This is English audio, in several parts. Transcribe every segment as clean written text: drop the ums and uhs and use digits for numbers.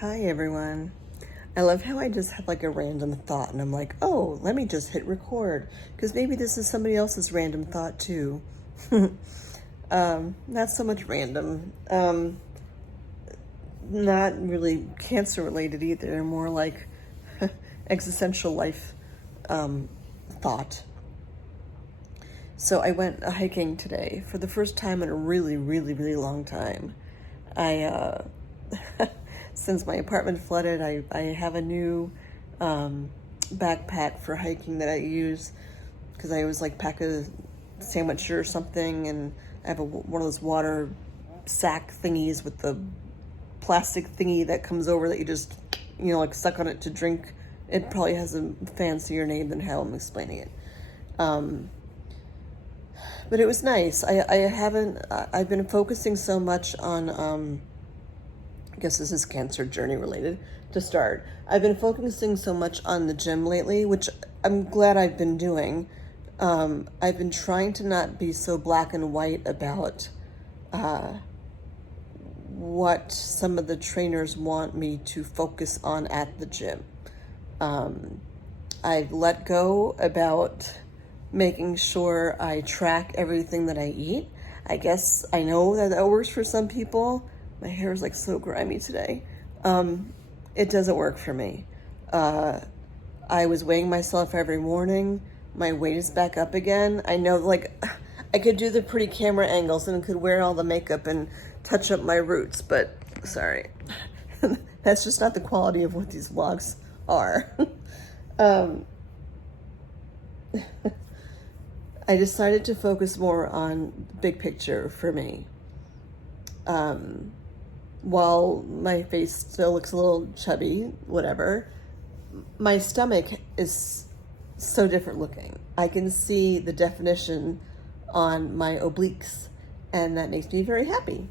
Hi everyone. I love how I just have like a random thought and I'm like, oh, let me just hit record because maybe this is somebody else's random thought too. Not so much random. Not really cancer related either, more like existential life thought. So I went hiking today for the first time in a really, really, really long time. I since my apartment flooded, I have a new backpack for hiking that I use because I always like pack a sandwich or something, and I have one of those water sack thingies with the plastic thingy that comes over that you just, like suck on it to drink. It probably has a fancier name than how I'm explaining it. But it was nice. I've been focusing so much on, I guess this is cancer journey related to start. I've been focusing so much on the gym lately, which I'm glad I've been doing. I've been trying to not be so black and white about what some of the trainers want me to focus on at the gym. I've let go about making sure I track everything that I eat. I guess I know that works for some people. My hair is like so grimy today. It doesn't work for me. I was weighing myself every morning. My weight is back up again. I know, like, I could do the pretty camera angles and could wear all the makeup and touch up my roots, but sorry. That's just not the quality of what these vlogs are. I decided to focus more on the big picture for me. While my face still looks a little chubby, whatever, my stomach is so different looking. I can see the definition on my obliques, and that makes me very happy.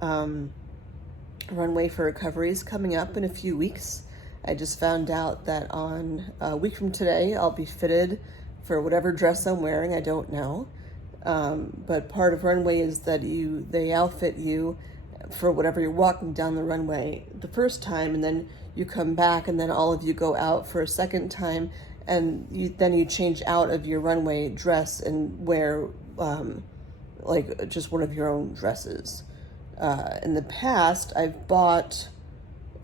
Runway for Recovery is coming up in a few weeks. I just found out that on a week from today, I'll be fitted for whatever dress I'm wearing. I don't know. But part of runway is that they outfit you for whatever you're walking down the runway the first time, and then you come back, and then all of you go out for a second time, and then you change out of your runway dress and wear like just one of your own dresses. In the past, I've bought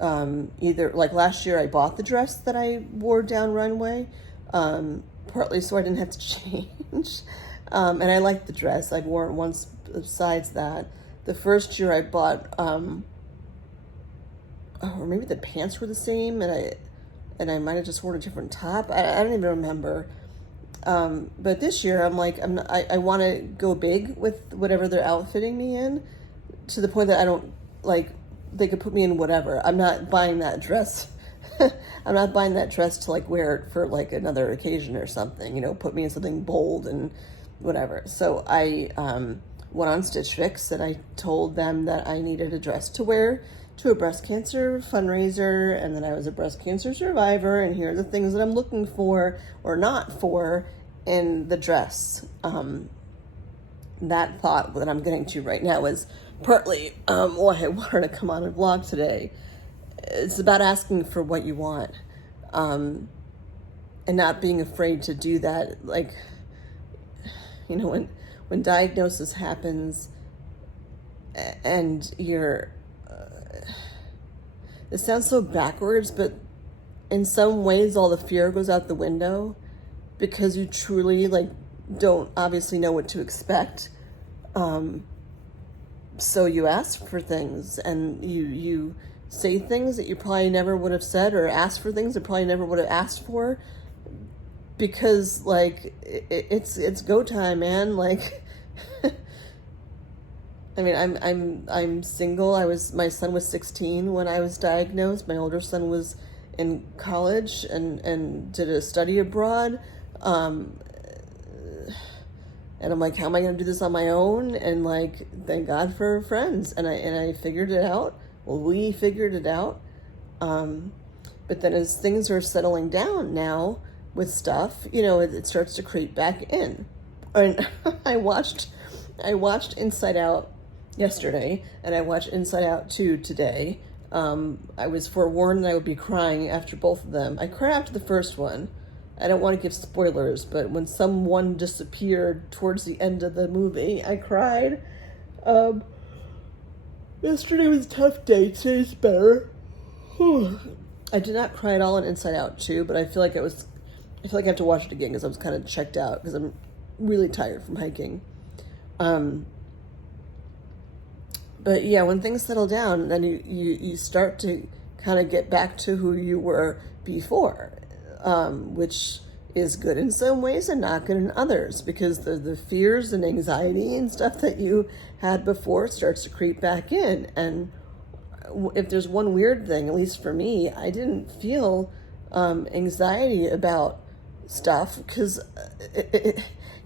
either, like last year I bought the dress that I wore down runway, partly so I didn't have to change. And I liked the dress. I'd worn it once besides that. The first year I bought, or maybe the pants were the same, and I might have just worn a different top. I don't even remember. But this year I'm like, I want to go big with whatever they're outfitting me in, to the point that I don't, like, they could put me in whatever. I'm not buying that dress. I'm not buying that dress to like wear it for like another occasion or something, put me in something bold and whatever. So I went on Stitch Fix and I told them that I needed a dress to wear to a breast cancer fundraiser, and that I was a breast cancer survivor, and here are the things that I'm looking for or not for in the dress. That thought that I'm getting to right now is partly why I wanted to come on and vlog today. It's about asking for what you want, and not being afraid to do that. Like, when diagnosis happens and you're, it sounds so backwards, but in some ways all the fear goes out the window because you truly don't obviously know what to expect. So you ask for things, and you say things that you probably never would have said, or ask for things that probably never would have asked for, because it's go time, man. I mean, I'm single. My son was 16 when I was diagnosed. My older son was in college and did a study abroad. And I'm like, how am I going to do this on my own? And thank God for friends. And I figured it out. Well, we figured it out. But then as things are settling down now with stuff, it starts to creep back in. And I watched Inside Out yesterday, and I watched Inside Out 2 today. I was forewarned that I would be crying after both of them. I cried after the first one. I don't want to give spoilers, but when someone disappeared towards the end of the movie, I cried. Yesterday was a tough day. Today's better. I did not cry at all in Inside Out 2, but I feel like I have to watch it again because I was kind of checked out because I'm really tired from hiking. But yeah, when things settle down, then you start to kind of get back to who you were before, which is good in some ways and not good in others, because the fears and anxiety and stuff that you had before starts to creep back in. And if there's one weird thing, at least for me, I didn't feel anxiety about stuff, because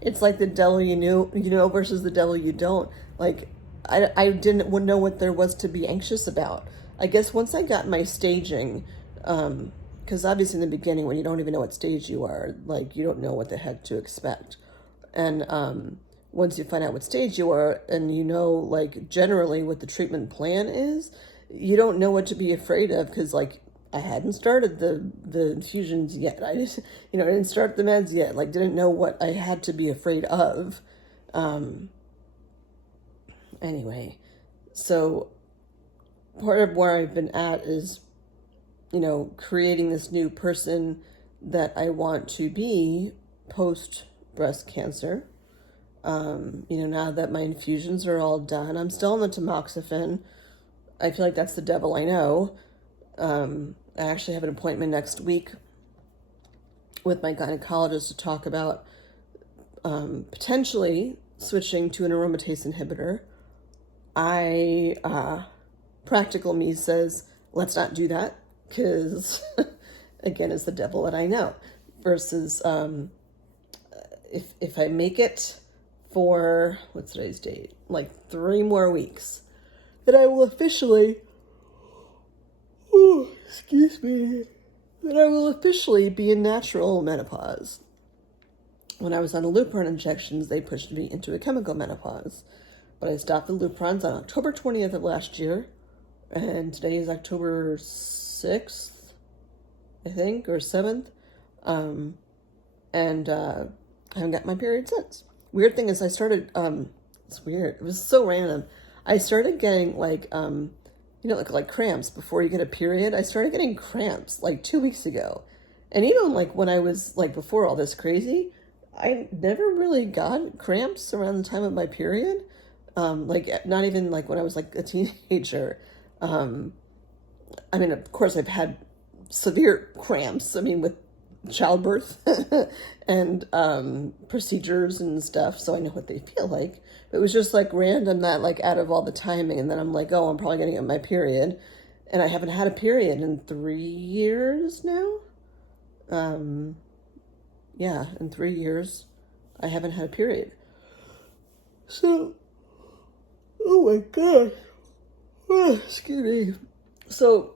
it's like the devil you know versus the devil you don't. Like, I didn't know what there was to be anxious about. I guess once I got my staging, because obviously in the beginning, when you don't even know what stage you are, like, you don't know what the heck to expect. And once you find out what stage you are, and you know, like, generally what the treatment plan is, you don't know what to be afraid of, because, like, I hadn't started the infusions yet. I just, I didn't start the meds yet. Like, didn't know what I had to be afraid of. Anyway, so part of where I've been at is, creating this new person that I want to be post breast cancer. Now that my infusions are all done, I'm still on the tamoxifen. I feel like that's the devil I know. I actually have an appointment next week with my gynecologist to talk about potentially switching to an aromatase inhibitor. Practical me says, let's not do that, because again, it's the devil that I know. Versus if I make it for, what's today's date? Like 3 more weeks, then I will officially, be in natural menopause. When I was on the Lupron injections, they pushed me into a chemical menopause. But I stopped the Luprons on October 20th of last year, and today is October 6th, I think, or 7th, and I haven't got my period since. Weird thing is I started, it's weird, it was so random, I started getting, like cramps before you get a period. I started getting cramps, like, 2 weeks ago, and even, like, when I was, like, before all this crazy, I never really got cramps around the time of my period. Not even, like, when I was, like, a teenager. Of course, I've had severe cramps, with childbirth and procedures and stuff, so I know what they feel like. But it was just, like, random that, like, out of all the timing, and then I'm like, oh, I'm probably going to get my period. And I haven't had a period in 3 years now. In 3 years, I haven't had a period. So, oh my gosh. Excuse me. So,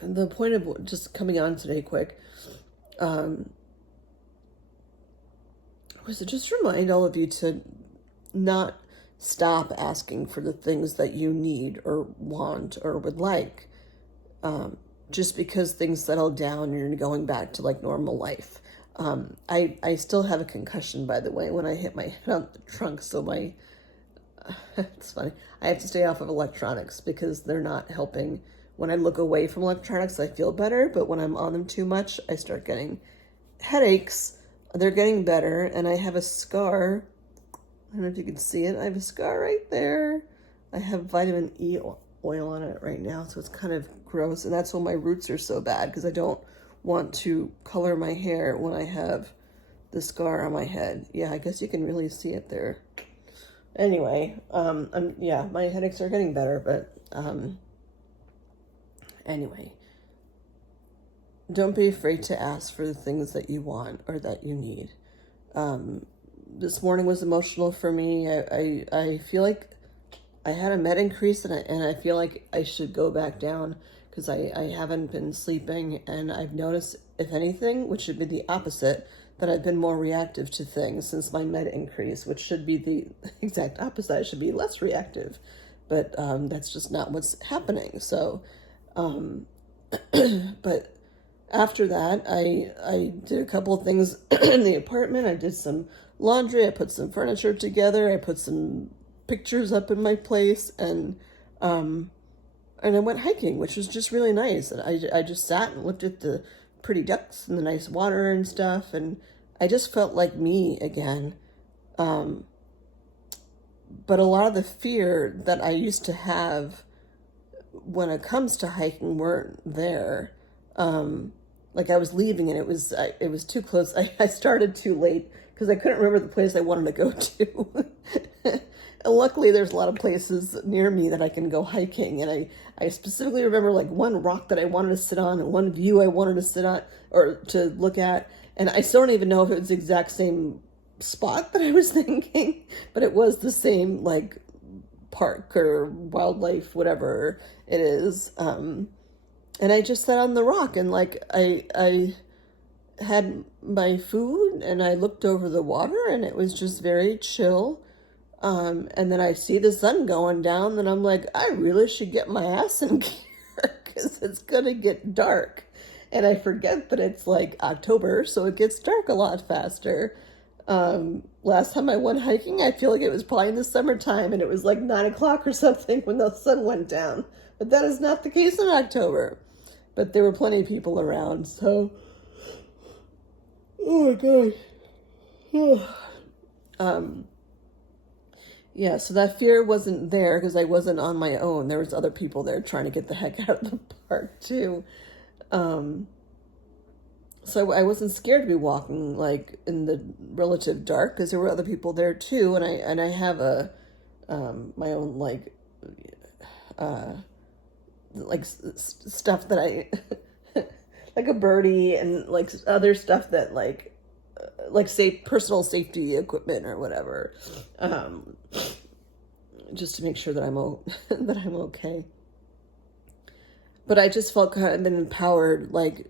the point of just coming on today quick was to just remind all of you to not stop asking for the things that you need or want or would like, just because things settle down and you're going back to, like, normal life. I still have a concussion, by the way, when I hit my head on the trunk, so it's funny. I have to stay off of electronics because they're not helping. When I look away from electronics, I feel better, but when I'm on them too much, I start getting headaches. They're getting better, and I have a scar. I don't know if you can see it. I have a scar right there. I have vitamin E oil on it right now, so it's kind of gross, and that's why my roots are so bad, because I don't want to color my hair when I have the scar on my head. Yeah, I guess you can really see it there. Anyway, my headaches are getting better, but anyway, don't be afraid to ask for the things that you want or that you need. This morning was emotional for me. I feel like I had a med increase, and I feel like I should go back down, because I haven't been sleeping, and I've noticed, if anything, which should be the opposite, that I've been more reactive to things since my med increase, which should be the exact opposite. I should be less reactive. but that's just not what's happening. So, but after that, I did a couple of things in the apartment. I did some laundry. I put some furniture together. I put some pictures up in my place, and I went hiking, which was just really nice. And I just sat and looked at the pretty ducks and the nice water and stuff, and I just felt like me again. But a lot of the fear that I used to have when it comes to hiking weren't there. Like I was leaving and it was too close. I started too late because I couldn't remember the place I wanted to go to. And luckily there's a lot of places near me that I can go hiking, and I specifically remember like one rock that I wanted to sit on and one view I wanted to sit on or to look at, and I still don't even know if it was the exact same spot that I was thinking, but it was the same like park or wildlife, whatever it is. And I just sat on the rock and like I had my food and I looked over the water and it was just very chill. And then I see the sun going down and I'm like, I really should get my ass in gear because it's gonna get dark. And I forget that it's like October, so it gets dark a lot faster. Last time I went hiking, I feel like it was probably in the summertime and it was like 9 o'clock or something when the sun went down. But that is not the case in October. But there were plenty of people around, so. Oh my gosh. Yeah, so that fear wasn't there because I wasn't on my own. There was other people there trying to get the heck out of the park too. So I wasn't scared to be walking like in the relative dark because there were other people there too, and I have a my own stuff that I like a birdie and like other stuff that like safe personal safety equipment or whatever, just to make sure that that I'm okay. But I just felt kind of empowered, like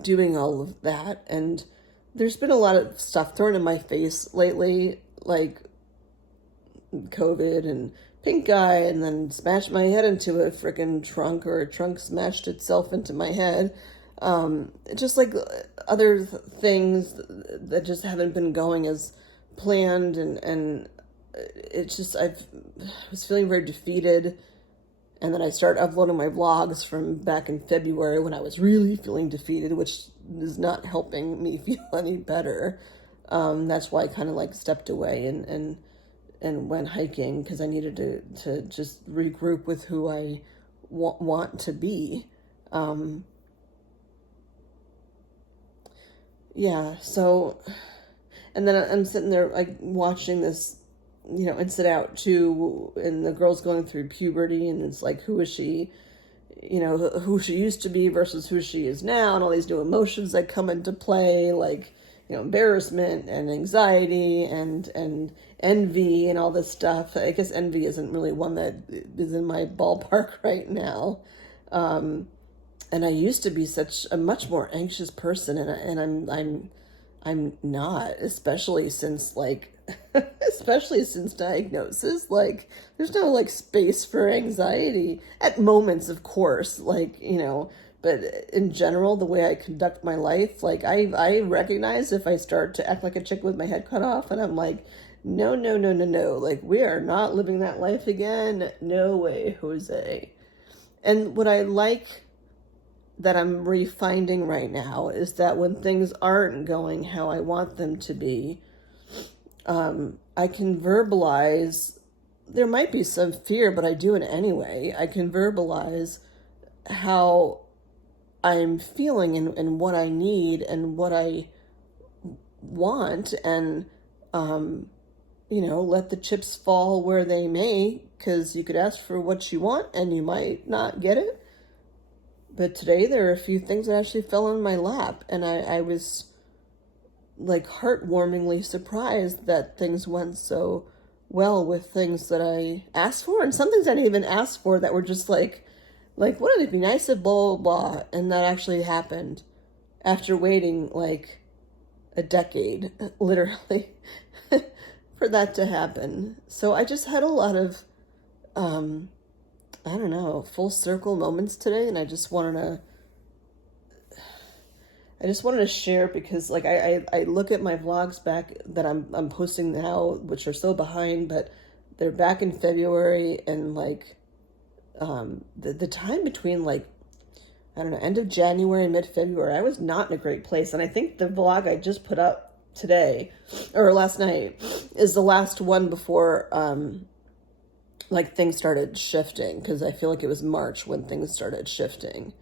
doing all of that. And there's been a lot of stuff thrown in my face lately, like COVID and pink eye, and then smashed my head into a freaking trunk, or a trunk smashed itself into my head. Just like other things that just haven't been going as planned, and it's just I was feeling very defeated. And then I started uploading my vlogs from back in February when I was really feeling defeated, which is not helping me feel any better. That's why I kind of like stepped away and went hiking, because I needed to just regroup with who I want to be. Yeah, so, and then I'm sitting there like watching this, Inside Out 2, and the girl's going through puberty, and it's like, who is she, who she used to be versus who she is now, and all these new emotions that come into play, like, embarrassment and anxiety and envy and all this stuff. I guess envy isn't really one that is in my ballpark right now. And I used to be such a much more anxious person, and I'm not, especially since diagnosis. Like, there's no like space for anxiety at moments, of course, but in general, the way I conduct my life, like I recognize if I start to act like a chick with my head cut off, and I'm like, no, like, we are not living that life again. No way, Jose. And what I like that I'm refinding right now is that when things aren't going how I want them to be, I can verbalize. There might be some fear, but I do it anyway. I can verbalize how I'm feeling and what I need and what I want, and let the chips fall where they may, because you could ask for what you want and you might not get it. But today there are a few things that actually fell in my lap, and I was like heartwarmingly surprised that things went so well with things that I asked for, and some things I didn't even ask for that were just like wouldn't it be nice if blah, blah, blah, and that actually happened after waiting like a decade, literally, for that to happen. So I just had a lot of I don't know, full circle moments today, and I just wanted to share because like I look at my vlogs back that I'm posting now, which are so behind, but they're back in February, and like the time between like, I don't know, end of January and mid-February, I was not in a great place. And I think the vlog I just put up today or last night is the last one before like things started shifting, because I feel like it was March when things started shifting.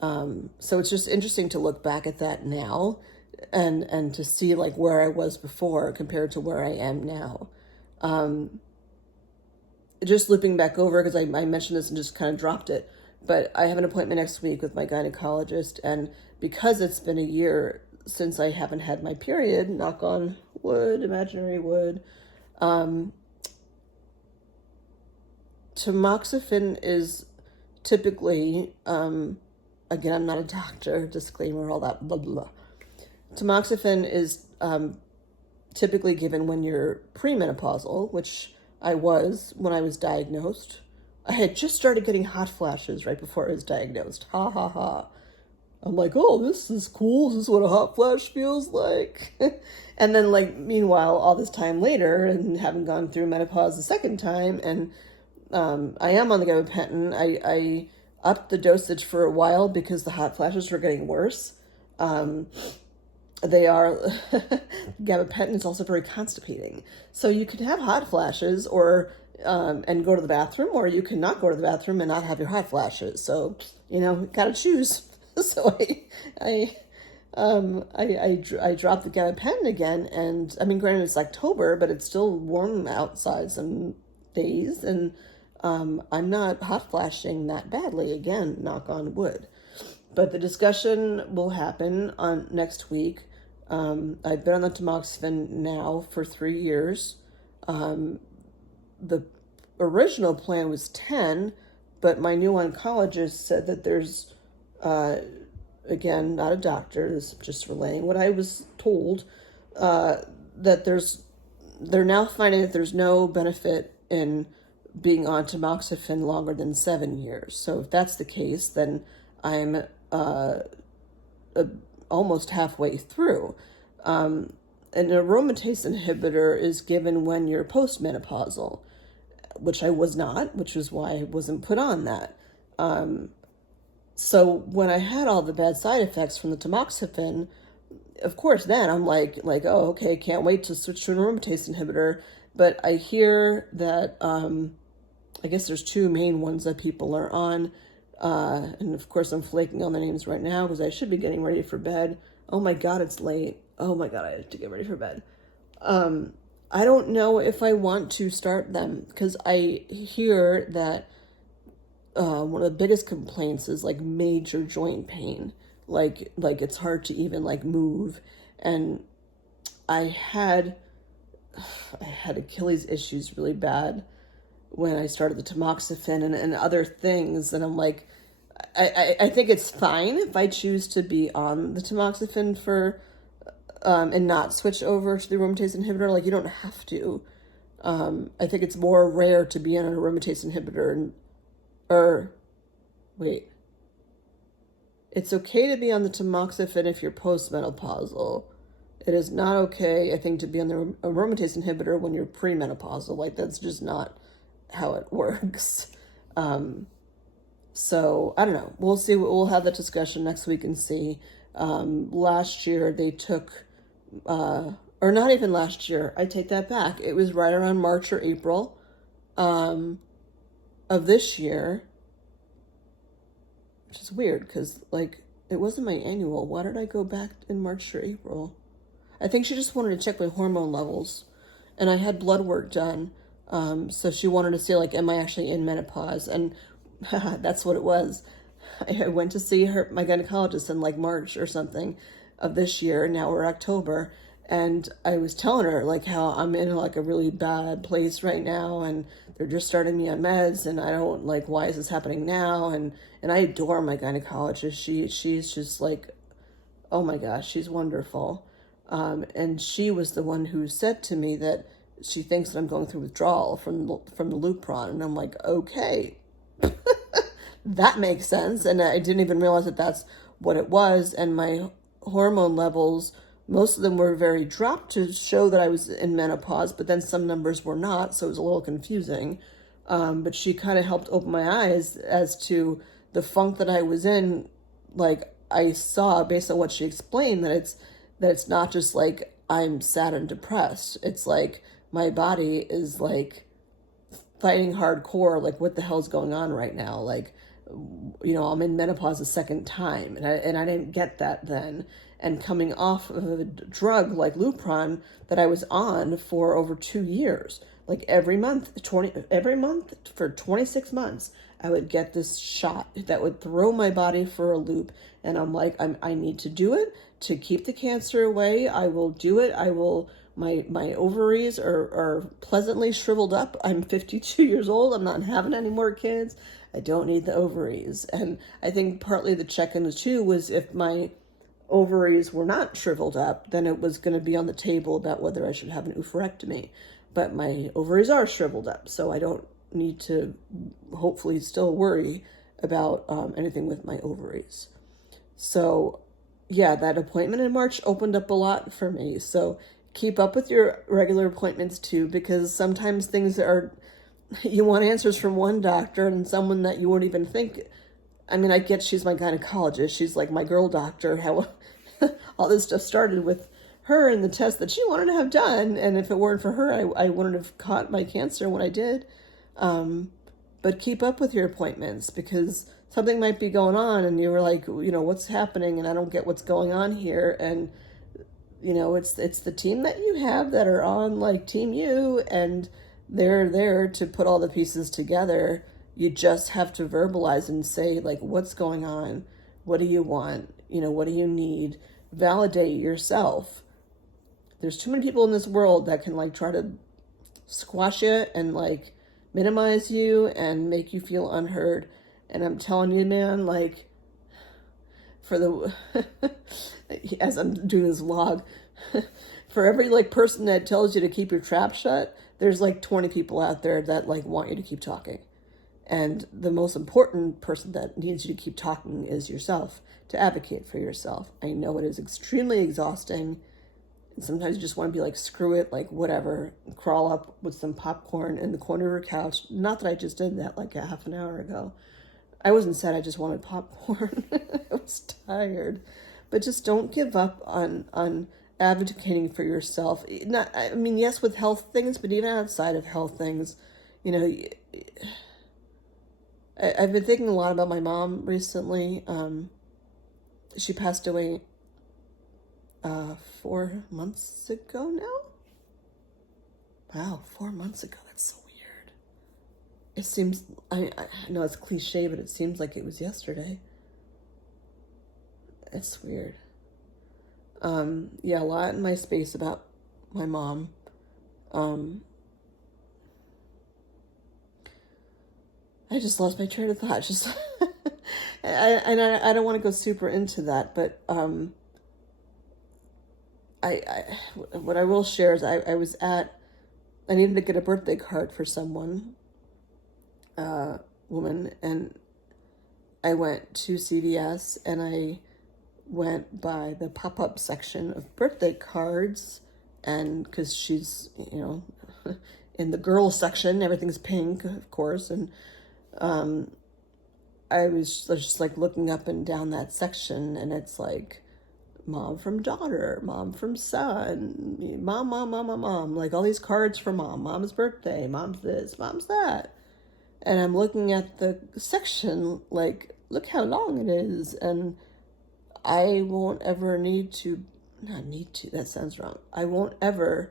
So it's just interesting to look back at that now and to see like where I was before compared to where I am now. Just looping back over, because I mentioned this and just kind of dropped it, but I have an appointment next week with my gynecologist, and because it's been a year since I haven't had my period, knock on wood, imaginary wood, tamoxifen is typically, again, I'm not a doctor, disclaimer, all that blah, blah, blah. Tamoxifen is typically given when you're premenopausal, which I was when I was diagnosed. I had just started getting hot flashes right before I was diagnosed. Ha ha ha. I'm like, oh, this is cool. This is what a hot flash feels like. And then, like, meanwhile, all this time later, and having gone through menopause the second time, and I am on the gabapentin. I upped the dosage for a while because the hot flashes were getting worse. They are, gabapentin is also very constipating. So you could have hot flashes or, and go to the bathroom, or you can not go to the bathroom and not have your hot flashes. So, you know, gotta choose. So I dropped the gabapentin again, and I mean, granted it's October, but it's still warm outside some days, and I'm not hot flashing that badly again, knock on wood. But the discussion will happen on next week. I've been on the tamoxifen now for 3 years. The original plan was 10, but my new oncologist said that there's, again, not a doctor, this is just relaying what I was told, that they're now finding that there's no benefit in being on tamoxifen longer than 7 years. So if that's the case, then I'm almost halfway through. An aromatase inhibitor is given when you're postmenopausal, which I was not, which is why I wasn't put on that. So when I had all the bad side effects from the tamoxifen, of course, then I'm like, oh, okay, can't wait to switch to an aromatase inhibitor. But I hear that, I guess there's 2 main ones that people are on. And of course, I'm flaking on the names right now because I should be getting ready for bed. Oh my God, it's late. Oh my God, I have to get ready for bed. I don't know if I want to start them, because I hear that one of the biggest complaints is like major joint pain. Like it's hard to even like move. And I had Achilles issues really bad when I started the tamoxifen and other things. And I'm like, I think it's fine if I choose to be on the tamoxifen for, and not switch over to the aromatase inhibitor. Like, you don't have to. I think it's more rare to be on an aromatase inhibitor it's okay to be on the tamoxifen if you're postmenopausal. It is not okay, I think, to be on the aromatase inhibitor when you're premenopausal. Like, that's just not how it works. So I don't know. We'll see. We'll have that discussion next week and see. Last year they took, or not even last year. I take that back. It was right around March or April, of this year, which is weird because like it wasn't my annual. Why did I go back in March or April? I think she just wanted to check my hormone levels, and I had blood work done. So she wanted to see, like, am I actually in menopause? And that's what it was. I went to see my gynecologist in like March or something of this year. Now we're October. And I was telling her like how I'm in like a really bad place right now, and they're just starting me on meds, and I don't like, why is this happening now? And I adore my gynecologist. She's just like, oh my gosh, she's wonderful. And she was the one who said to me that she thinks that I'm going through withdrawal from the Lupron. And I'm like, okay, that makes sense. And I didn't even realize that that's what it was. And my hormone levels, most of them were very dropped to show that I was in menopause, but then some numbers were not, so it was a little confusing. But she kind of helped open my eyes as to the funk that I was in. Like, I saw, based on what she explained, that it's not just like I'm sad and depressed. It's like my body is like fighting hardcore, like what the hell's going on right now? Like, I'm in menopause a second time, and I didn't get that then. And coming off of a drug like Lupron that I was on for over 2 years, like every month for 26 months, I would get this shot that would throw my body for a loop. And I'm like, I need to do it to keep the cancer away. I will do it. My ovaries are pleasantly shriveled up. I'm 52 years old. I'm not having any more kids. I don't need the ovaries. And I think partly the check-in too was if my ovaries were not shriveled up, then it was going to be on the table about whether I should have an oophorectomy. But my ovaries are shriveled up, so I don't need to hopefully still worry about anything with my ovaries. So yeah, that appointment in March opened up a lot for me. So keep up with your regular appointments too, because sometimes things are, you want answers from one doctor and someone that you wouldn't even think. I mean, I get she's my gynecologist. She's like my girl doctor. How all this stuff started with her and the test that she wanted to have done. And if it weren't for her, I wouldn't have caught my cancer when I did. But keep up with your appointments, because something might be going on and you were like, what's happening? And I don't get what's going on here. And, it's the team that you have that are on like Team You, and they're there to put all the pieces together. You just have to verbalize and say, like, what's going on? What do you want? What do you need? Validate yourself. There's too many people in this world that can like try to squash you and like minimize you and make you feel unheard. And I'm telling you, man, like, for the as I'm doing this vlog, for every like person that tells you to keep your trap shut, there's like 20 people out there that like want you to keep talking. And the most important person that needs you to keep talking is yourself, to advocate for yourself. I know it is extremely exhausting. And sometimes you just want to be like, screw it, like whatever, crawl up with some popcorn in the corner of your couch. Not that I just did that like a half an hour ago. I wasn't sad, I just wanted popcorn. I was tired. But just don't give up on advocating for yourself. Yes, with health things, but even outside of health things, I've been thinking a lot about my mom recently. She passed away 4 months ago now. Wow, 4 months ago. That's so weird. It seems, I know it's cliche, but it seems like it was yesterday. It's weird. Yeah, a lot in my space about my mom. I just lost my train of thought. Just, I don't want to go super into that, but what I will share is I needed to get a birthday card for someone, woman, and I went to CVS and I went by the pop-up section of birthday cards, and because she's, in the girl section, everything's pink, of course, and I was just like looking up and down that section, and it's like mom from daughter, mom from son, mom, like all these cards for mom's birthday, mom's this, mom's that. And I'm looking at the section like, look how long it is. And I won't ever that sounds wrong. I won't ever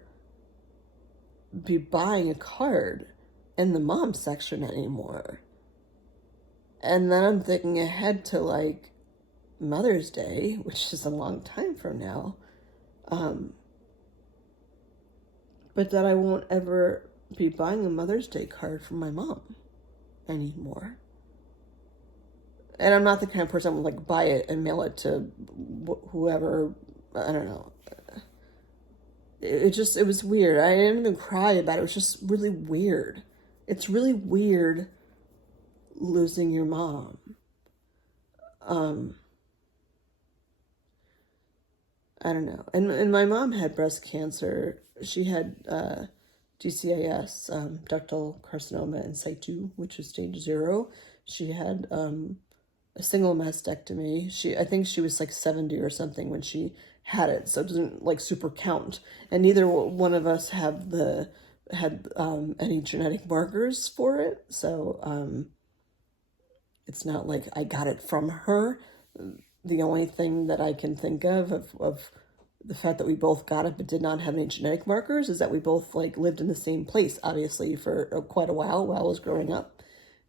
be buying a card in the mom section anymore. And then I'm thinking ahead to like Mother's Day, which is a long time from now. But that I won't ever be buying a Mother's Day card from my mom anymore. And I'm not the kind of person that would like buy it and mail it to whoever, I don't know. it was weird. I didn't even cry about it. It was just really weird. It's really weird losing your mom. I don't know. And my mom had breast cancer. She had DCIS, ductal carcinoma in situ, which is stage 0. She had a single mastectomy. I think she was like 70 or something when she had it, so it doesn't like super count. And neither one of us had any genetic markers for it, so it's not like I got it from her. The only thing that I can think of the fact that we both got it but did not have any genetic markers is that we both like lived in the same place, obviously, for quite a while I was growing up.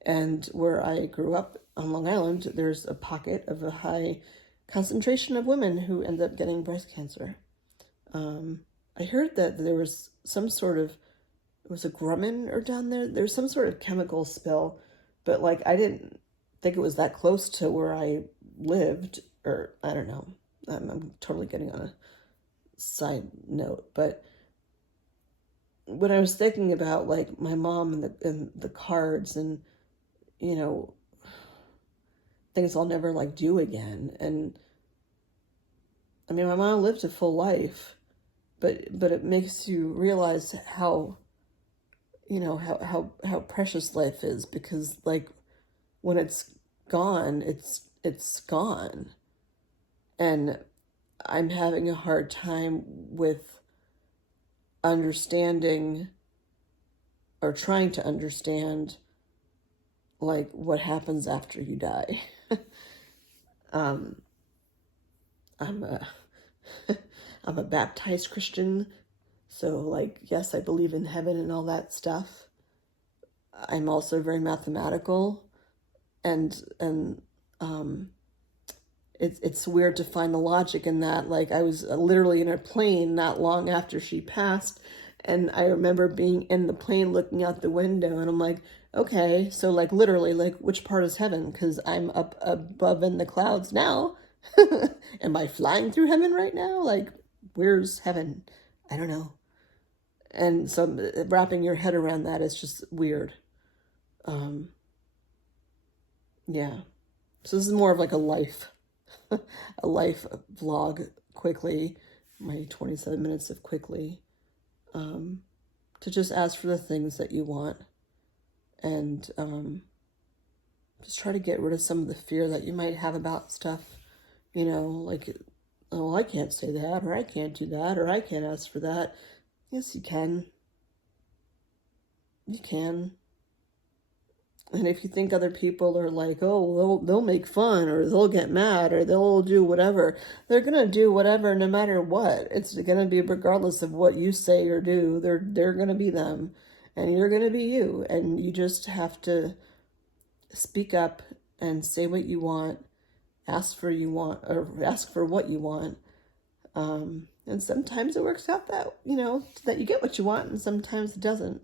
And where I grew up on Long Island, there's a pocket of a high concentration of women who end up getting breast cancer. I heard that there was some sort of, it was a Grumman or down there. There's some sort of chemical spill, but like I didn't think it was that close to where I lived, or I don't know. I'm totally getting on a side note, but when I was thinking about like my mom and the cards and, you know, things I'll never like do again. And I mean, my mom lived a full life, but it makes you realize how, you know, how precious life is, because like when it's gone, it's gone. And I'm having a hard time with understanding or trying to understand like what happens after you die. I'm a I'm a baptized Christian, so like yes, I believe in heaven and all that stuff. I'm also very mathematical, and it's weird to find the logic in that. Like I was literally in a plane not long after she passed, and I remember being in the plane looking out the window, and I'm like, okay, so like literally, like which part is heaven? Because I'm up above in the clouds now. Am I flying through heaven right now? Like, where's heaven? I don't know. And so wrapping your head around that is just weird. Yeah. So this is more of like a life vlog, quickly, my 27 minutes of quickly, to just ask for the things that you want, and just try to get rid of some of the fear that you might have about stuff, you know, like, oh, I can't say that, or I can't do that, or I can't ask for that. Yes, you can. You can. And if you think other people are like, oh, they'll make fun, or they'll get mad, or they'll do whatever, they're going to do whatever no matter what. It's going to be regardless of what you say or do. They're going to be them, and you're going to be you. And you just have to speak up and say what you want, ask for what you want. And sometimes it works out that, you know, that you get what you want, and sometimes it doesn't.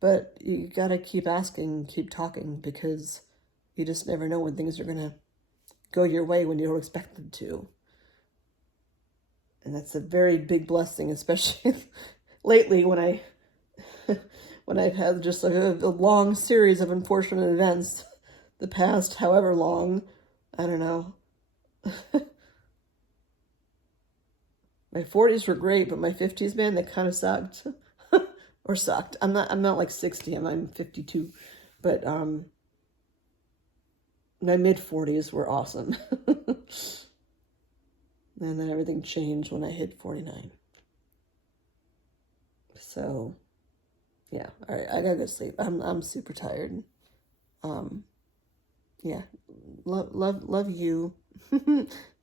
But you gotta keep asking, keep talking, because you just never know when things are gonna go your way when you don't expect them to. And that's a very big blessing, especially lately when I've had just a long series of unfortunate events, the past however long, I don't know. My 40s were great, but my 50s, man, they kind of sucked. Or sucked. I'm not like 60, I'm 52. But my mid-40s were awesome. And then everything changed when I hit 49. So, yeah. All right, I gotta go sleep. I'm super tired. Yeah. Love you.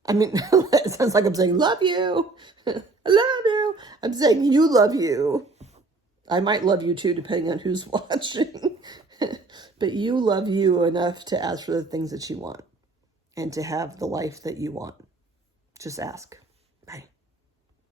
I mean, it sounds like I'm saying, love you. I love you. I'm saying you love you. I might love you too, depending on who's watching. But you love you enough to ask for the things that you want and to have the life that you want. Just ask.